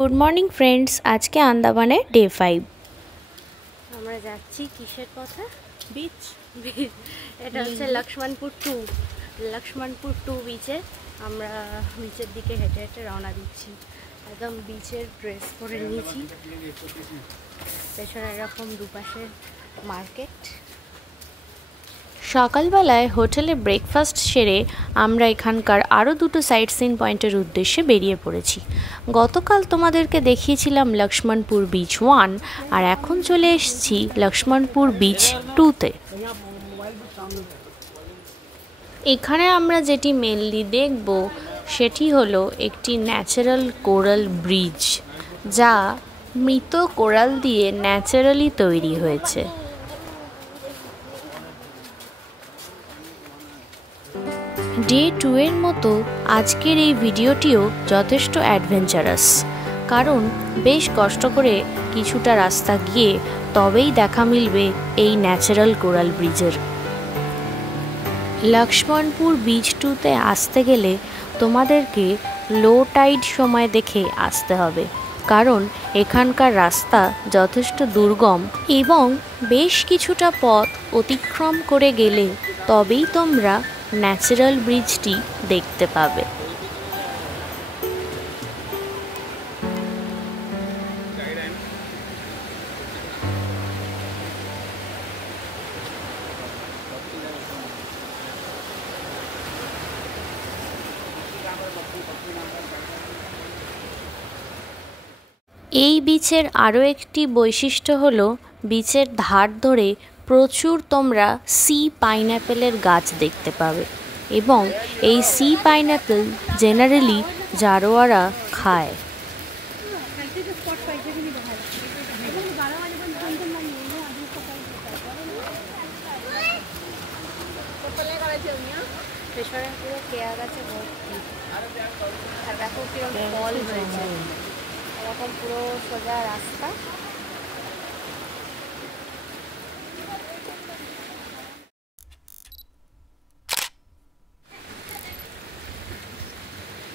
Good morning friends. आज के आंदामाने day 5 আমরা যাচ্ছি কিসের পথে? বিচ। এটা হচ্ছে লক্ষ্মণপুর টু বিচে। আমরা বিচের দিকে হেঁটে হেঁটে রওনা দিচ্ছি। একদম বিচের ড্রেস পরে নিয়েছি। পেছনে এরকম দুপাশে মার্কেট। সকালবেলায় হোটেলে ব্রেকফাস্ট সেরে আমরা এখানকার আরও দুটো সাইট সিন পয়েন্টের উদ্দেশ্যে বেরিয়ে পড়েছি। গতকাল তোমাদেরকে দেখিয়েছিলাম লক্ষ্মণপুর বিচ 1 আর এখন চলে এসেছি লক্ষ্মণপুর বিচ 2তে। এখানে আমরা যেটি মেনলি দেখব সেটি হলো একটি ন্যাচারাল কোরাল ব্রিজ, যা মৃত কোরাল দিয়ে ন্যাচারালি তৈরি হয়েছে। ডে 2 এর মতো আজকের এই ভিডিওটিও যথেষ্ট অ্যাডভেঞ্চারাস, কারণ বেশ কষ্ট করে কিছুটা রাস্তা গিয়ে তবেই দেখা মিলবে এই ন্যাচারাল কোরাল ব্রিজের। লক্ষ্মণপুর বিচ 2তে আসতে গেলে তোমাদেরকে লো টাইড সময় দেখে আসতে হবে, কারণ এখানকার রাস্তা যথেষ্ট দুর্গম এবং বেশ কিছুটা পথ অতিক্রম করে গেলে তবেই তোমরা ন্যাচারাল ব্রিজটি দেখতে পাবে। এই বিচের আরও একটি বৈশিষ্ট্য হলো বিচের ধার ধরে প্রচুর তোমরা সি পাইনঅ্যাপেলের গাছ দেখতে পাবে এবং এই সি পাইনঅ্যাপেল জেনারেলি জারোয়ারা খায়। পেছনে পুরো কেয়া গাছে ভর্তি, আর দেখো কিরকম ফল হয়েছে। এরকম পুরো সোজা রাস্তা।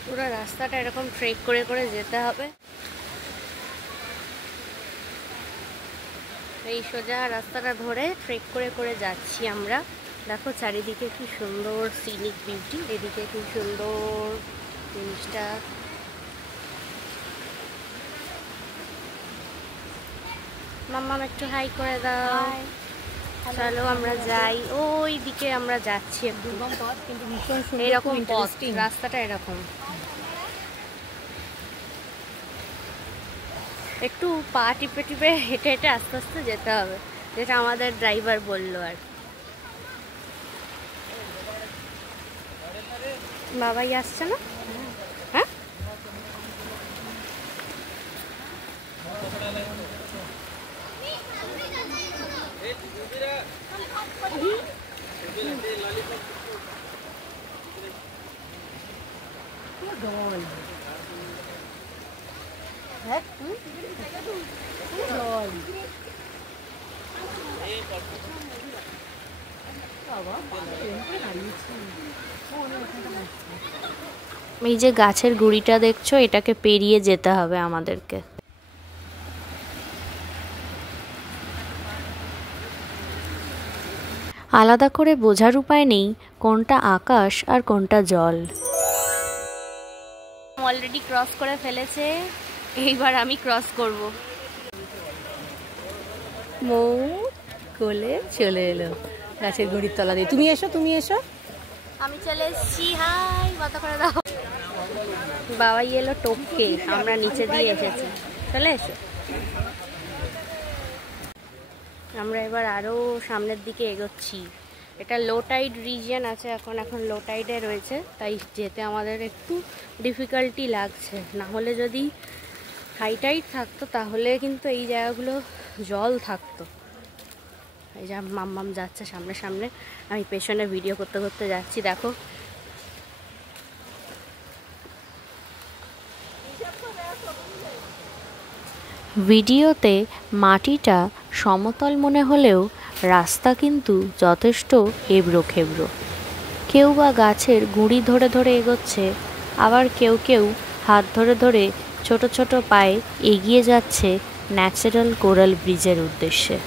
পুরো রাস্তাটা এরকম ট্রেক করে করে যেতে হবে। এই সোজা রাস্তাটা ধরে ট্রেক করে করে যাচ্ছি আমরা। দেখো চারিদিকে কি সুন্দর সিনিক বিউটি, এদিকে কি সুন্দর জিনিসটা। মাম্মাম একটু হাই করে দাও। চলো আমরা যাই, ওই দিকে আমরা যাচ্ছি। এরকম পথ, রাস্তাটা এরকম একটু পা টিপে টিপে হেঁটে হেঁটে আস্তে আস্তে যেতে হবে, যেটা আমাদের ড্রাইভার বললো। আর বাবাই আসছে না? হ্যাঁ, এই যে গাছের গুড়িটা দেখছো, এটাকে পেরিয়ে যেতে হবে আমাদেরকে। আলাদা করে বোঝার উপায় নেই কোনটা আকাশ আর কোনটা জল। অলরেডি ক্রস করে ফেলেছে, এইবার আমি ক্রস করব। মৌ কোলে চলে এলো গাছের গুড়ির তলা দিয়ে। তুমি এসো, তুমি এসো। আমি চলে এসেছি। হাই, কথা করে দাও। বাবাই এলো টপকে, আমরা নিচে দিয়ে এসেছি। চলে এসো। আমরা এবার আরও সামনের দিকে এগোচ্ছি। এটা লো টাইড রিজিয়ন আছে, এখন লো টাইডে রয়েছে, তাই যেতে আমাদের একটু ডিফিকাল্টি লাগছে। না হলে যদি হাই টাইড থাকতো তাহলে কিন্তু এই জায়গাগুলো জল থাকতো। এই যে মাম্মাম যাচ্ছে সামনে সামনে, আমি পেছনে ভিডিও করতে করতে যাচ্ছি। দেখো ভিডিওতে মাটিটা সমতল মনে হলেও রাস্তা কিন্তু যথেষ্ট এবড়ো খেবড়ো। কেউ বা গাছের গুঁড়ি ধরে ধরে এগোচ্ছে, আবার কেউ কেউ হাত ধরে ধরে ছোট ছোট পায়ে এগিয়ে যাচ্ছে ন্যাচারাল কোরাল ব্রিজের উদ্দেশ্যে।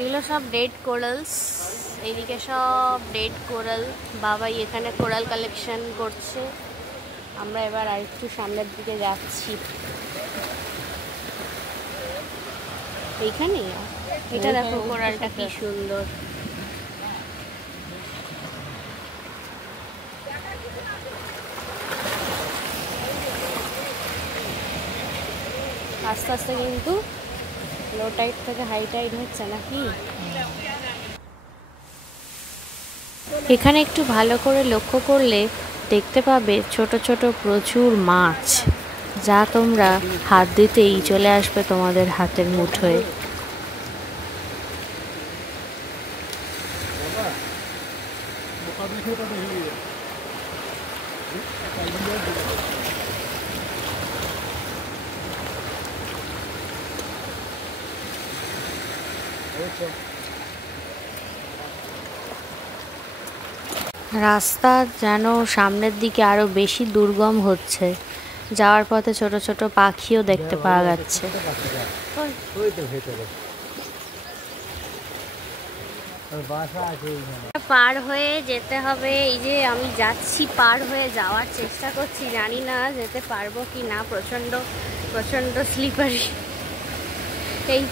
এগুলো সব ডেড কোরালস, এইদিকে সব ডেড কোরাল। বাবাই এখানে কোরাল কালেকশন করছে। আমরা এবার আরেকটু সামনের দিকে যাচ্ছি। এইখানে এটা দেখো কোরালটা কি সুন্দর। আস্তে আস্তে কিন্তু লো টাইড থেকে হাই টাইড হচ্ছে নাকি। এখানে একটু ভালো করে লক্ষ্য করলে দেখতে পাবে ছোট ছোট প্রচুর মাছ, যা তোমরা হাত দিতেই চলে আসবে তোমাদের হাতের মুঠোয়। রাস্তা যেন সামনের দিকে আরো বেশি দুর্গম হচ্ছে। যাওয়ার পথে ছোট ছোট পাখিও দেখতে পাওয়া যাচ্ছে। পার হয়ে যেতে হবে। এই যে আমি যাচ্ছি, পার হয়ে যাওয়ার চেষ্টা করছি, জানি না যেতে পারবো কি না। প্রচন্ড প্রচন্ড স্লিপারি। এই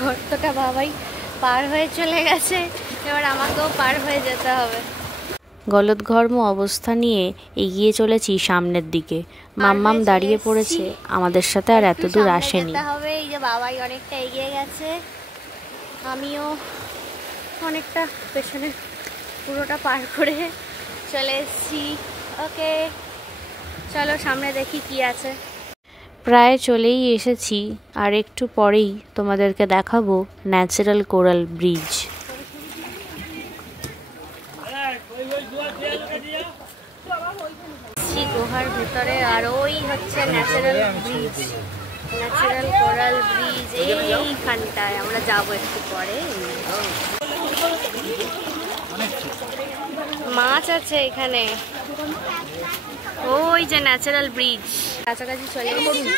গর্তটা বাবাই পার হয়ে চলে গেছে, এবার আমাকেও পার হয়ে যেতে হবে। গলদঘর্ম অবস্থা নিয়ে এগিয়ে চলেছি সামনের দিকে। মাম্মাম দাঁড়িয়ে পড়েছে, আমাদের সাথে আর এত দূর আসেনি। এই যে বাবাই অনেকটা এগিয়ে গেছে, আমিও অনেকটা পেছনে পুরোটা পার করে চলে এসেছি। ওকে চলো সামনে দেখি কি আছে। প্রায় চলেই এসেছি, আর একটু পরেই তোমাদেরকে দেখাবো ন্যাচারাল কোরাল ব্রিজ। গুহার ভিতরে, আর ওই হচ্ছে natural bridge, natural coral bridge. এইখানটায় আমরা যাবো একটু পরে। মাছ আছে এখানে। ওই যে ন্যাচারাল ব্রিজ, কাছাকাছি চলে এসেছি।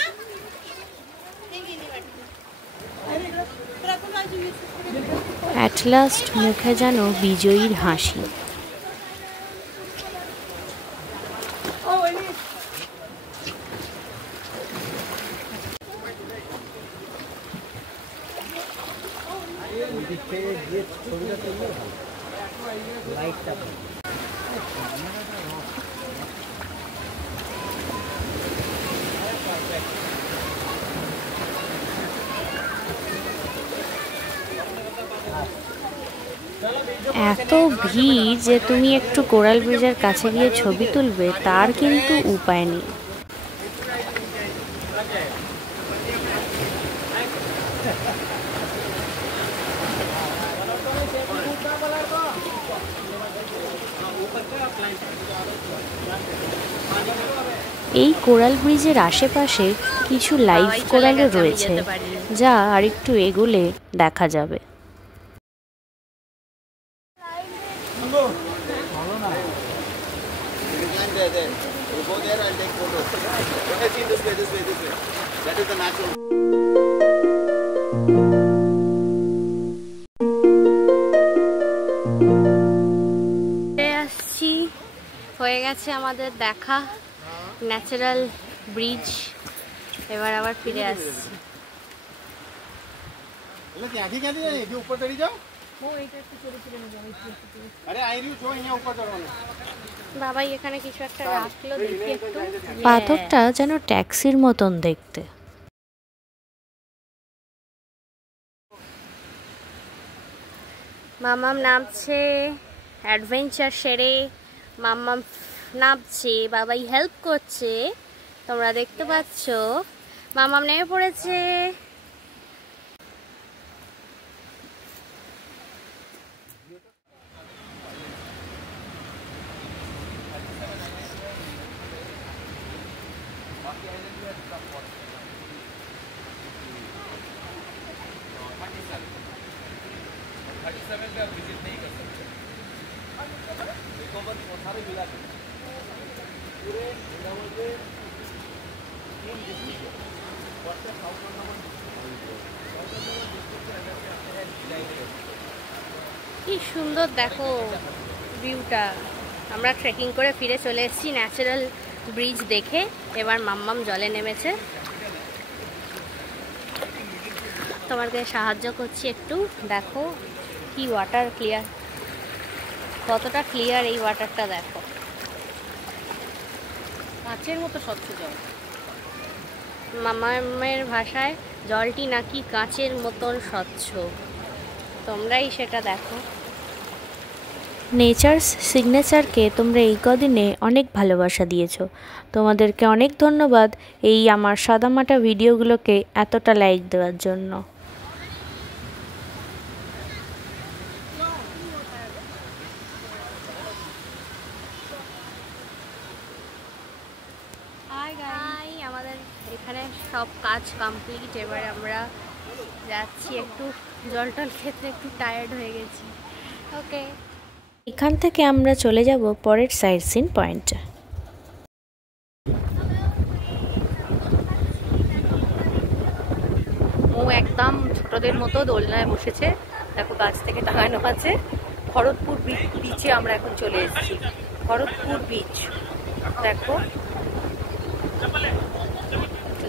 অ্যাট লাস্ট মুখে যেন বিজয়ীর হাসি। এত ভিড় যে তুমি একটু কোরাল ব্রিজের কাছে গিয়ে ছবি তুলবে তার কিন্তু উপায় নেই। এই কোরাল ব্রিজের আশেপাশে কিছু লাইভ কোরালও রয়েছে, যা আরেকটু এগোলে দেখা যাবে। আসছি, হয়ে গেছে আমাদের দেখা ন্যাচারাল ব্রিজ। এবার আবার ফিরে আসছি। বাবাই এখানে কিছু একটা রাখলো, দেখি একটু। পাথরটা যেন ট্যাক্সির মতন দেখতে। মামাম নামছে, অ্যাডভেঞ্চার সেরে মামাম নামছে, বাবাই হেল্প করছে, তোমরা দেখতে পাচ্ছ। মামাম নেমে পড়েছে। কি সুন্দর দেখো ভিউটা। আমরা ট্রেকিং করে ফিরে চলে এসেছি ন্যাচারাল ব্রিজ দেখে। এবার মাম্মাম জলে নেমেছে, তোমাকে সাহায্য করছি একটু। দেখো কি ওয়াটার ক্লিয়ার, কতটা ক্লিয়ার এই ওয়াটারটা দেখো, কাঁচের মতো স্বচ্ছ জল। মামামের ভাষায় জলটি নাকি কাঁচের মতন স্বচ্ছ, তোমরাই সেটা দেখো। নেচার্স সিগনেচারকে তোমরা এই কদিনে অনেক ভালোবাসা দিয়েছো, তোমাদেরকে অনেক ধন্যবাদ এই আমার সাদামাটা ভিডিওগুলোকে এতটা লাইক দেওয়ার জন্য। হাই, আমাদের এখানে সব কাজ কমপ্লিট। এবার আমরা যাচ্ছি, একটু জল টল খেতে একটু টায়ার্ড হয়ে গেছি। ওকে, এখান থেকে আমরা চলে যাব পরের সাইট সিন পয়েন্টে। ও একদম ছোটদের মতো দোলনায় বসেছে, দেখো গাছ থেকে টাঙানো আছে। ভরতপুর বিচে আমরা এখন চলে এসেছি। ভরতপুর বিচ দেখো,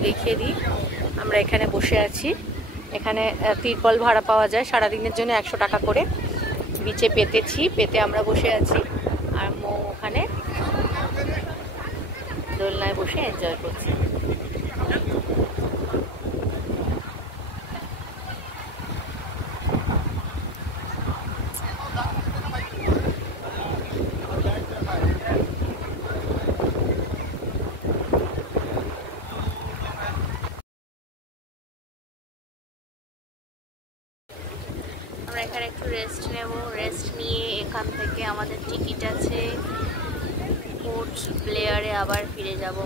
দেখিয়ে দিই। আমরা এখানে বসে আছি, এখানে তিরপল ভাড়া পাওয়া যায় সারাদিনের জন্য 100 টাকা করে। বিচে পেতে আমরা বসে আছি, আর মৌ ওখানে দোলনায় বসে এনজয় করছি। আমরা এখানে একটু রেস্ট নেব। রেস্ট নিয়ে এখান থেকে আমাদের টিকিট আছে পোর্ট ব্লেয়ারে, আবার ফিরে যাব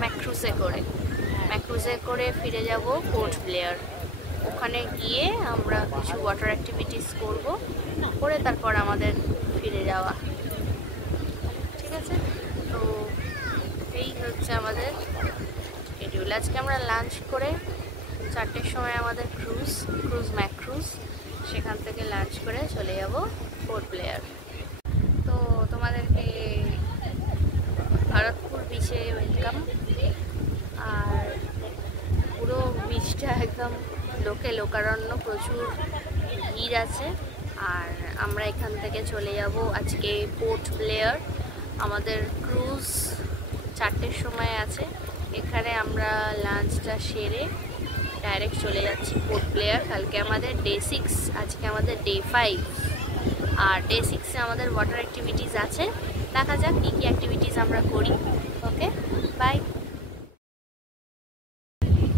ম্যাক্রুজে করে ফিরে যাব পোর্ট ব্লেয়ার। ওখানে গিয়ে আমরা কিছু ওয়াটার অ্যাক্টিভিটিস করে তারপর আমাদের ফিরে যাওয়া। ঠিক আছে, তো এই হচ্ছে আমাদের শিডিউল। আজকে আমরা লাঞ্চ করে 4টের সময় আমাদের ম্যাক্রুজ, সেখান থেকে লাঞ্চ করে চলে যাব পোর্ট ব্লেয়ার। তো তোমাদেরকে ভরতপুর বিচে ওয়েলকাম। আর পুরো বিচটা একদম লোকারণ্য, প্রচুর ভিড় আছে। আর আমরা এখান থেকে চলে যাব আজকে পোর্ট ব্লেয়ার। আমাদের ক্রুজ 4টের সময় আছে। এখানে আমরা লাঞ্চটা সেরে ডাইরেক্ট চলে যাচ্ছি পোর্ট ব্লেয়ার। কালকে আমাদের ডে 6, আজকে আমাদের ডে 5। আর ডে 6-এ আমাদের ওয়াটার অ্যাক্টিভিটিস আছে। দেখা যাক কী কী অ্যাক্টিভিটিস আমরা করি। ওকে, বাই।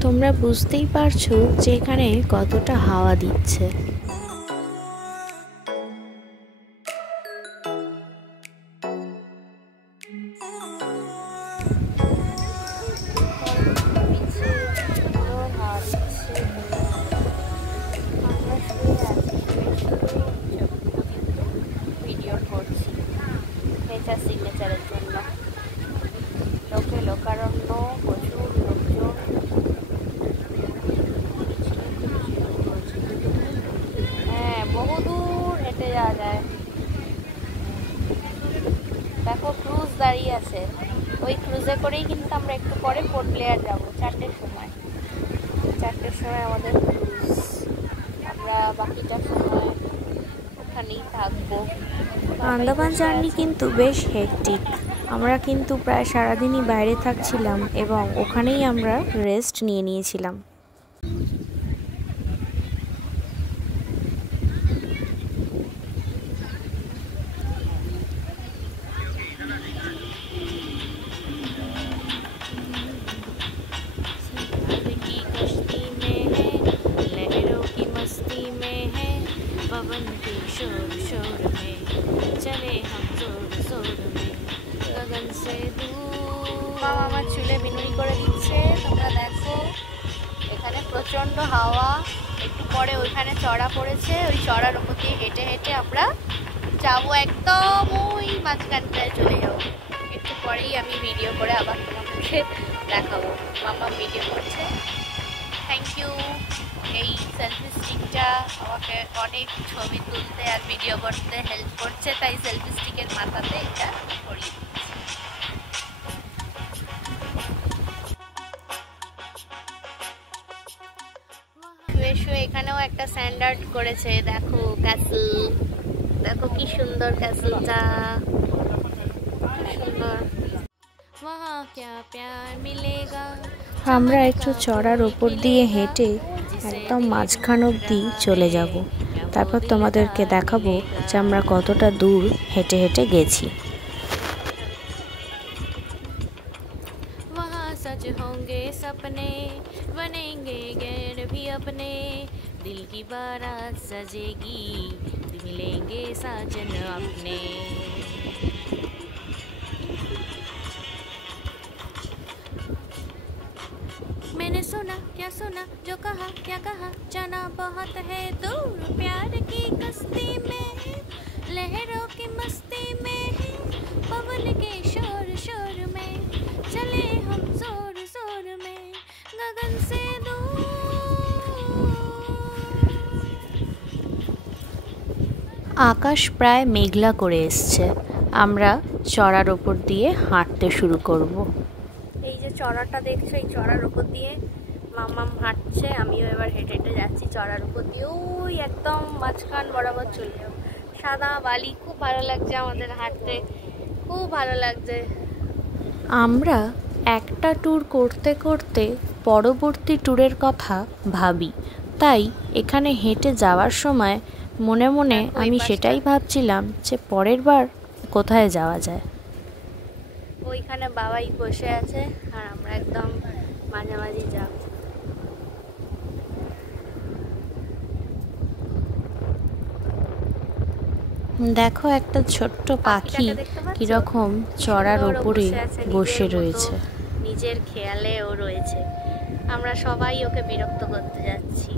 তোমরা বুঝতেই পারছো যে এখানে কতটা হাওয়া দিচ্ছে। নেচার সিগনেচারের জন্য লোকারণ্য, প্রচুর লোকজন। হ্যাঁ, বহুদূর হেঁটে যাওয়া যায়। দেখো ক্রুজ দাঁড়িয়ে আছে, ওই ক্রুজে করেই কিন্তু আমরা একটু পরে পোর্ট ব্লেয়ার যাবো 4টের সময়। 4টের সময় আমাদের ক্রুজ, আমরা বাকিটা সময় ওখানেই থাকবো। আন্দামান জার্নি কিন্তু বেশ হেক্টিক। আমরা কিন্তু প্রায় সারাদিনই বাইরে থাকছিলাম এবং ওখানেই আমরা রেস্ট নিয়েছিলাম। আমার চুলে বিনুনি করে দিচ্ছে, তোমরা দেখো। এখানে প্রচণ্ড হাওয়া, একটু পরে ওইখানে চড়া পড়েছে, ওই চড়ার ওপর দিয়ে হেঁটে হেঁটে আমরা যাবো একদম ওই মাঝখানটায় চলে যাবো। একটু পরেই আমি ভিডিও করে আবার তোমাদেরকে দেখাবো। মামা ভিডিও করছে। Thank you. এই সেলফি স্টিকটা আমাকে অনেক ছবি তুলতে আর ভিডিও করতে হেল্প করছে, তাই সেলফি স্টিকের মাথাতে এটা করি। এখানেও একটা স্ট্যান্ডার্ড করেছে, দেখো ক্যাসেল, দেখো কি সুন্দর ক্যাসেলটা, সুন্দর। আমরা একটু চড়ার ওপর দিয়ে হেঁটে একদম মাঝখান অবধি চলে যাব। তারপর তোমাদেরকে দেখাবো যে আমরা কতটা দূর হেঁটে হেঁটে গেছি। सच होंगे सपने बनेंगे गैर भी अपने दिल की बारात सजेगी मिलेंगे साजन अपने। मैंने सुना क्या सुना जो कहा क्या कहा, जाना बहुत है दूर प्यार की कश्ती में, लहरों की मस्ती में, पवन के शोर शोर में चले हम जोर जोर में गगन से दूर। আকাশ প্রায় মেঘলা করে এসছে, আমরা চড়ার ওপর দিয়ে হাঁটতে শুরু করব। এই যে চড়াটা দেখছো, এই চড়ার উপর দিয়ে মামাম হাঁটছে, আমিও এবার হেঁটে হেঁটে যাচ্ছি চড়ার উপর দিয়ে, ওই একদম মাঝখান বরাবর চলে যাবো। সাদা বালি, খুব ভালো লাগছে আমাদের হাঁটতে, খুব ভালো লাগছে। আমরা একটা ট্যুর করতে করতে পরবর্তী ট্যুরের কথা ভাবি, তাই এখানে হেঁটে যাওয়ার সময় মনে মনে আমি সেটাই ভাবছিলাম যে পরের বার কোথায় যাওয়া যায়। ওইখানে বাবাই বসে আছে আর আমরা একদম মাঝামাঝি যাব। দেখো একটা ছোট্ট পাখি কিরকম চড়ার ওপরে বসে রয়েছে, নিজের খেয়ালে ও রয়েছে, আমরা সবাই ওকে বিরক্ত করতে যাচ্ছি।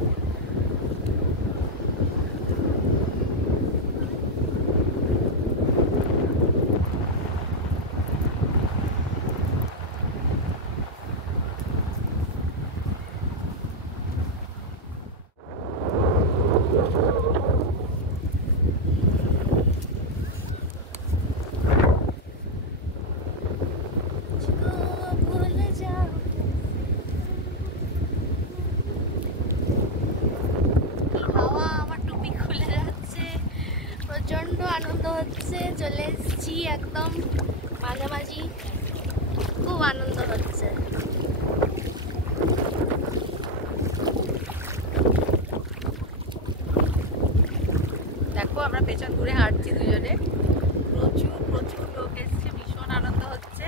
প্রচন্ড আনন্দ হচ্ছে, চলে এসেছি একদম মাঝামাঝি, খুব আনন্দ হচ্ছে। দেখো আমরা পেছন ঘুরে হাঁটছি দুজনে, প্রচুর প্রচুর লোক এসছে, ভীষণ আনন্দ হচ্ছে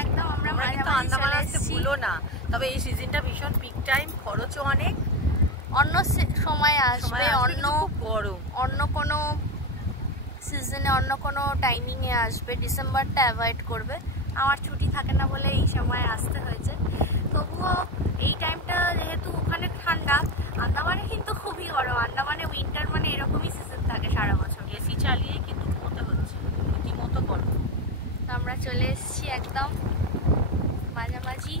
একদম। আমরা কিন্তু আন্দামান আসতে ভুলো না, তবে এই সিজনটা ভীষণ পিক টাইম, খরচও অনেক। অন্য সময় আসবে, অন্য কোনো সিজনে অন্য কোনো টাইমিংয়ে আসবে, ডিসেম্বরটা অ্যাভয়েড করবে। আমার ছুটি থাকে না বলে এই সময় আসতে হয়েছে, তবুও এই টাইমটা যেহেতু ওখানে ঠান্ডা, আন্দামানে কিন্তু খুবই গরম। আন্দামানে উইন্টার মানে এরকমই সিজন থাকে সারা বছর, এসি চালিয়ে কিন্তু ঘুমোতে হচ্ছে, রীতিমতো গরম। তো আমরা চলে এসেছি একদম মাঝামাঝি।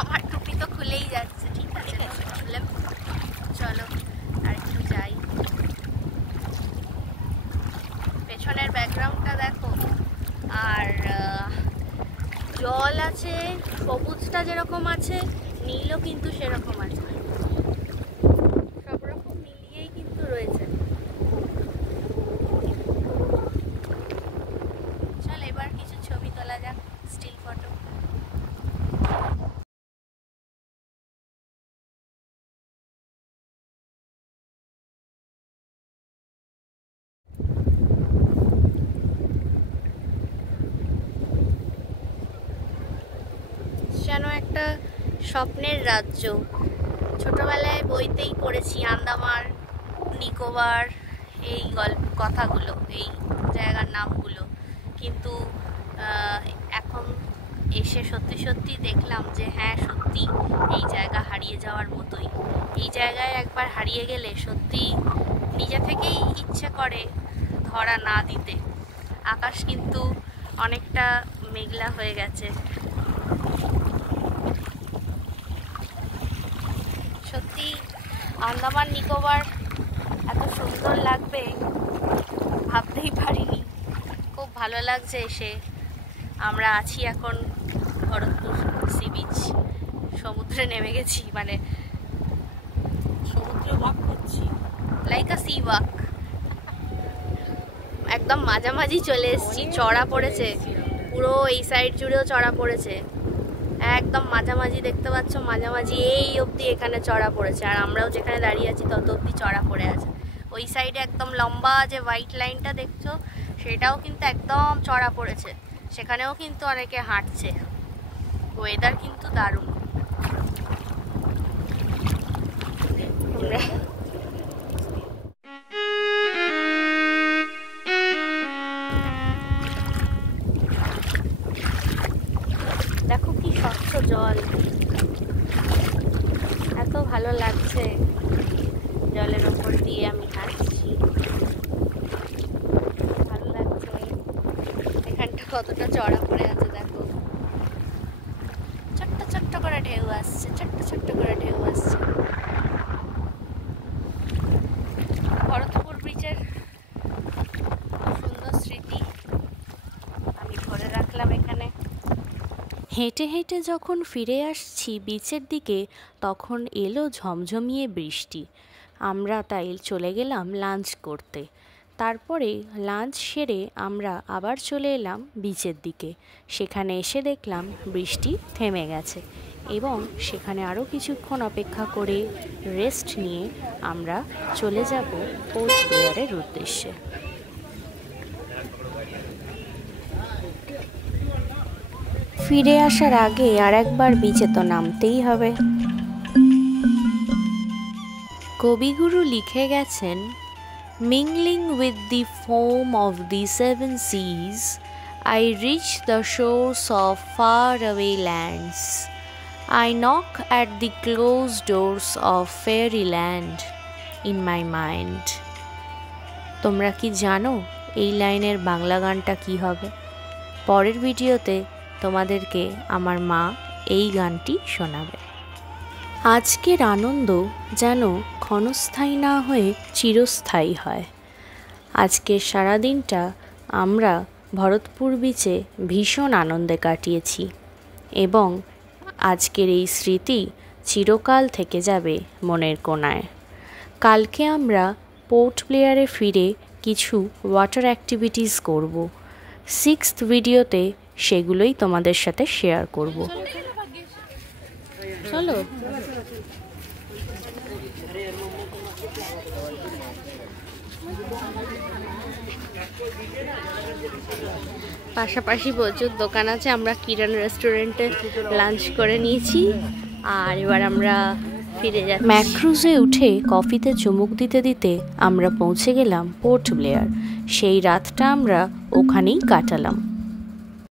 আমার টুপি তো খুলেই যাচ্ছে, ঠিক আছে চলো আর একটু যাই। পেছনের ব্যাকগ্রাউন্ডটা দেখো, আর জল আছে, সবুজটা যেরকম আছে নীলও কিন্তু সেরকম আছে, সব রকম মিলিয়েই কিন্তু রয়েছে। চল এবার কিছু ছবি তোলা যাক, স্টিল ফটো। যেন একটা স্বপ্নের রাজ্য, ছোটবেলায় বইতেই পড়েছি আন্দামান নিকোবর, এই কথাগুলো, এই জায়গার নামগুলো, কিন্তু এখন এসে এসে সত্যি সত্যি দেখলাম যে হ্যাঁ সত্যি এই জায়গা হারিয়ে যাওয়ার মতোই। এই জায়গায় একবার হারিয়ে গেলে সত্যি নিজে থেকেই ইচ্ছে করে ধরা না দিতে। আকাশ কিন্তু অনেকটা মেঘলা হয়ে গেছে। সত্যি আন্দামান নিকোবর এত সুন্দর লাগবে ভাবতেই পারিনি। খুব ভালো লাগছে এসে। আমরা আছি এখন ভরতপুর সি বিচ, সমুদ্রে নেমে গেছি, মানে সমুদ্রে ওয়াক করছি, লাইক আ সি ওয়াক। একদম মাঝামাঝি চলে এসেছি, চড়া পড়েছে পুরো এই সাইড জুড়েও চড়া পড়েছে, একদম মাঝামাঝি দেখতে পাচ্ছ, মাঝামাঝি এই অবধি এখানে চড়া পড়েছে। আর আমরাও যেখানে দাঁড়িয়ে আছি তত অবধি চড়া পড়ে আছে। ওই সাইডে একদম লম্বা যে হোয়াইট লাইনটা দেখছো সেটাও কিন্তু একদম চড়া পড়েছে, সেখানেও কিন্তু অনেকে হাঁটছে। ওয়েদার কিন্তু দারুণ। দেখো কি স্বচ্ছ জল, এত ভালো লাগছে। জলের ওপর দিয়ে আমি হাঁটছি, ভালো লাগছে। এখানটা কতটা চড়া পড়ে আছে দেখো, ছোট্ট ছোট্ট করে ঢেউ আসছে, ছোট্ট ছোট্ট করে ঢেউ আসছে। ভরতপুর ব্রিজের সুন্দর স্মৃতি আমি ধরে রাখলাম এখানে। হেঁটে হেঁটে যখন ফিরে আসছি বিচের দিকে, তখন এলো ঝমঝমিয়ে বৃষ্টি। আমরা তাই চলে গেলাম লাঞ্চ করতে। তারপরে লাঞ্চ সেরে আমরা আবার চলে এলাম বিচের দিকে। সেখানে এসে দেখলাম বৃষ্টি থেমে গেছে এবং সেখানে আরও কিছুক্ষণ অপেক্ষা করে রেস্ট নিয়ে আমরা চলে যাব পোর্ট ব্লেয়ারের উদ্দেশ্যে। ফিরে আসার আগে আর একবার বিচে তো নামতেই হবে। কবিগুরু লিখে গেছেন, mingling with the foam of the seven seas I reach the shores of far away lands, I knock at the close doors of fairy land in my mind. তোমরা কি জানো এই লাইনের বাংলা গানটা কি হবে? পরের ভিডিওতে তোমাদেরকে আমার মা এই গানটি শোনাবে। আজকের আনন্দ যেন ক্ষণস্থায়ী না হয়ে চিরস্থায়ী হয়। আজকের সারাদিনটা আমরা ভরতপুর বিচে ভীষণ আনন্দে কাটিয়েছি এবং আজকের এই স্মৃতি চিরকাল থেকে যাবে মনের কোণায়। কালকে আমরা পোর্ট ব্লেয়ারে ফিরে কিছু ওয়াটার অ্যাক্টিভিটিস করব। 6th ভিডিওতে সেগুলোই তোমাদের সাথে শেয়ার করব। চলো পাশাপাশি প্রচুর দোকান আছে। আমরা কিরণ রেস্টুরেন্টে লাঞ্চ করে নিয়েছি আর এবার আমরা ফিরে যাচ্ছি। ম্যাক্রুজে উঠে কফিতে চুমুক দিতে দিতে আমরা পৌঁছে গেলাম পোর্ট ব্লেয়ার। সেই রাতটা আমরা ওখানেই কাটালাম।